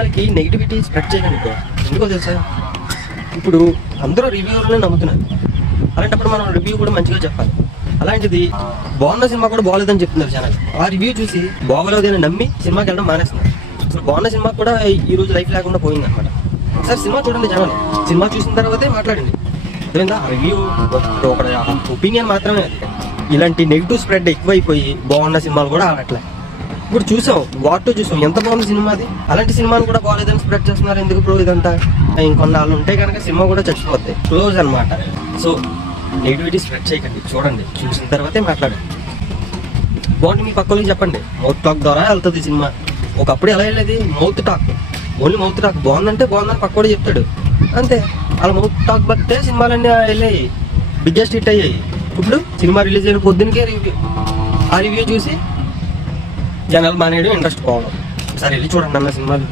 సినిమాలకి negativity spread చేయకండి bro. ఎందుకో తెలుసా, ఇప్పుడు అందరూ రివ్యూలనే నమ్ముతున్నారు. అలాంటప్పుడు మనం రివ్యూ కూడా మంచిగా చెప్పాలి. అలాంటిది బాగున్న సినిమా కూడా బాగోలేదని చెప్తున్నారు జనాలు. ఆ రివ్యూ చూసి బాగోలేదు అని నమ్మి సినిమాకి వెళ్ళడం మానేస్తున్నారు. అసలు బాగున్న సినిమా కూడా ఈ రోజు లైఫ్ లేకుండా పోయింది అనమాట. ఒకసారి సినిమా చూడండి జనాలు, సినిమా చూసిన తర్వాతే మాట్లాడండి. అదేందా రివ్యూ ఒక ఒపీనియన్ మాత్రమే. ఇలాంటి నెగిటివ్ స్ప్రెడ్ ఎక్కువైపోయి బాగున్న సినిమాలు కూడా ఆడట్లే. ఇప్పుడు చూసాం వాటితో చూసాం ఎంత బాగుంది సినిమా. అది అలాంటి సినిమాలు కూడా బాగోలేదని స్ప్రెడ్ చేస్తున్నారు. ఎందుకు బ్రో ఇదంతా? ఇంకొన్నాళ్ళు ఉంటే కనుక సినిమా కూడా చచ్చిపోతాయి, క్లోజ్ అనమాట. సో నెగిటివిటీ స్ప్రెడ్ చేయకండి, చూడండి, చూసిన తర్వాతే మాట్లాడండి. బాగుంది మీ పక్కలకి చెప్పండి. మౌత్ టాక్ ద్వారా వెళ్తుంది సినిమా. ఒకప్పుడు ఎలా వెళ్ళేది? Mouth talk, only mouth talk. బాగుందంటే బాగుందని పక్క కూడా చెప్తాడు, అంతే. అలా మౌత్ టాక్ బట్టే సినిమాలన్నీ వెళ్ళాయి, బిగ్గెస్ట్ హిట్ అయ్యాయి. ఇప్పుడు సినిమా రిలీజ్ అయిన పొద్దునకే రివ్యూ, ఆ రివ్యూ చూసి జనాలు మానేయడం, ఇంట్రెస్ట్ పోవడం. సరే వెళ్ళి చూడండి అన్న సినిమాలు.